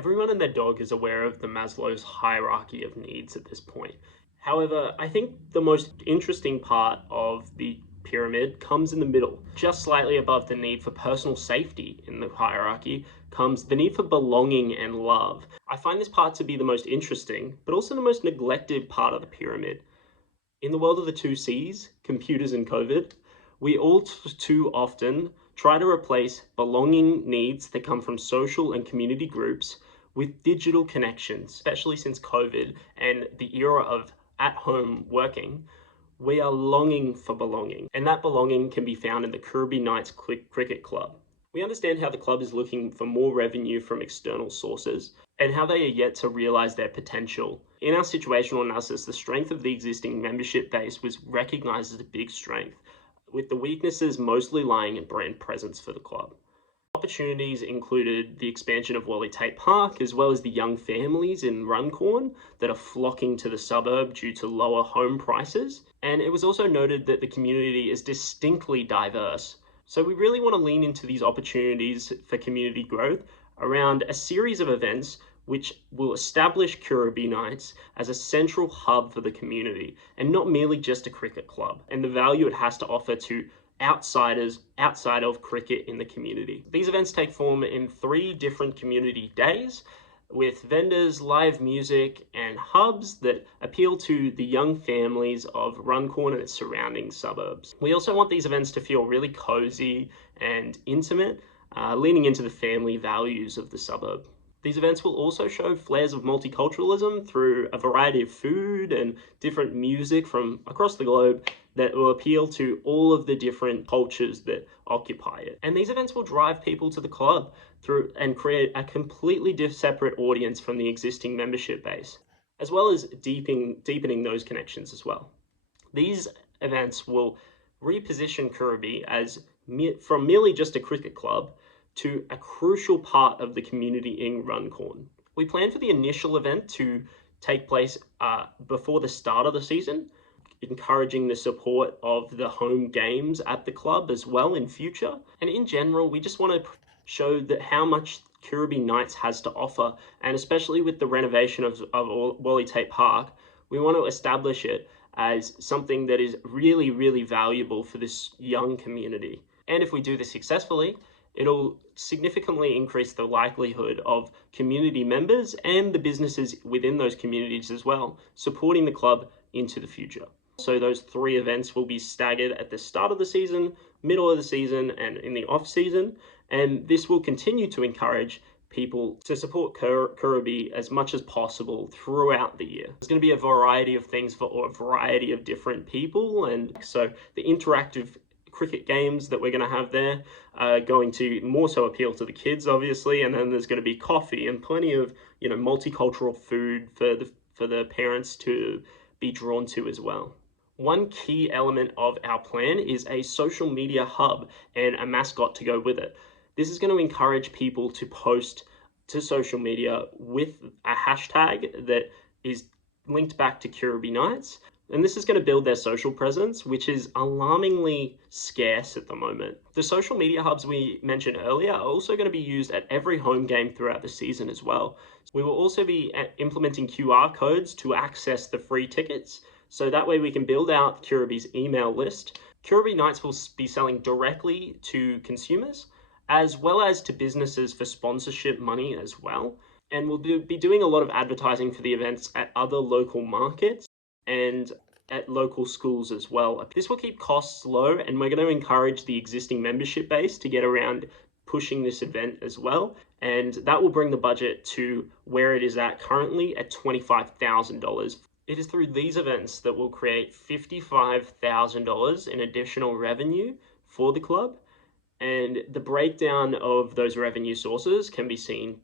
Everyone and their dog is aware of the Maslow's hierarchy of needs at this point. However, I think the most interesting part of the pyramid comes in the middle. Just slightly above the need for personal safety in the hierarchy comes the need for belonging and love. I find this part to be the most interesting, but also the most neglected part of the pyramid. In the world of the two C's, computers and COVID, we all too often try to replace belonging needs that come from social and community groups with digital connections, especially since COVID and the era of at-home working. We are longing for belonging, and that belonging can be found in the Kirribilli Knights Cricket Club. We understand how the club is looking for more revenue from external sources and how they are yet to realize their potential. In our situational analysis, the strength of the existing membership base was recognized as a big strength, with the weaknesses mostly lying in brand presence for the club. Opportunities included the expansion of Wally Tate Park, as well as the young families in Runcorn that are flocking to the suburb due to lower home prices. And it was also noted that the community is distinctly diverse. So we really want to lean into these opportunities for community growth around a series of events which will establish Kirribilli Knights as a central hub for the community and not merely just a cricket club, and the value it has to offer to outsiders outside of cricket in the community. These events take form in 3 different community days with vendors, live music, and hubs that appeal to the young families of Runcorn and its surrounding suburbs. We also want these events to feel really cozy and intimate, leaning into the family values of the suburb. These events will also show flares of multiculturalism through a variety of food and different music from across the globe that will appeal to all of the different cultures that occupy it. And these events will drive people to the club through and create a completely separate audience from the existing membership base, as well as deepening those connections as well. These events will reposition Kirribilli as from merely just a cricket club to a crucial part of the community in Runcorn. We plan for the initial event to take place before the start of the season, encouraging the support of the home games at the club as well in future. And in general, we just want to show that how much Kirribilli Knights has to offer, and especially with the renovation of Wally Tate Park, we want to establish it as something that is really, really valuable for this young community. And if we do this successfully, it'll significantly increase the likelihood of community members and the businesses within those communities as well, supporting the club into the future. So those 3 events will be staggered at the start of the season, middle of the season, and in the off season. And this will continue to encourage people to support Kirribilli as much as possible throughout the year. There's going to be a variety of things for a variety of different people. And so the interactive cricket games that we're going to have there are going to more so appeal to the kids, obviously, and then there's going to be coffee and plenty of multicultural food for the parents to be drawn to as well. One key element of our plan is a social media hub and a mascot to go with it. This is going to encourage people to post to social media with a hashtag that is linked back to Kirribilli Knights. And this is going to build their social presence, which is alarmingly scarce at the moment. The social media hubs we mentioned earlier are also going to be used at every home game throughout the season as well. We will also be implementing QR codes to access the free tickets, so that way we can build out Kirribilli's email list. Kirribilli Knights will be selling directly to consumers, as well as to businesses for sponsorship money as well. And we'll be doing a lot of advertising for the events at other local markets and at local schools as well. This will keep costs low, and we're going to encourage the existing membership base to get around pushing this event as well. And that will bring the budget to where it is at currently at $25,000. It is through these events that will create $55,000 in additional revenue for the club. And the breakdown of those revenue sources can be seen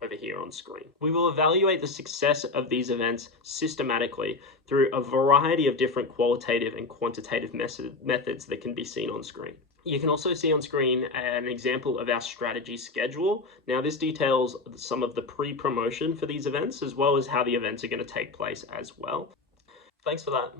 over here on screen. We will evaluate the success of these events systematically through a variety of different qualitative and quantitative methods that can be seen on screen. You can also see on screen an example of our strategy schedule. Now this details some of the pre-promotion for these events, as well as how the events are going to take place as well. Thanks for that.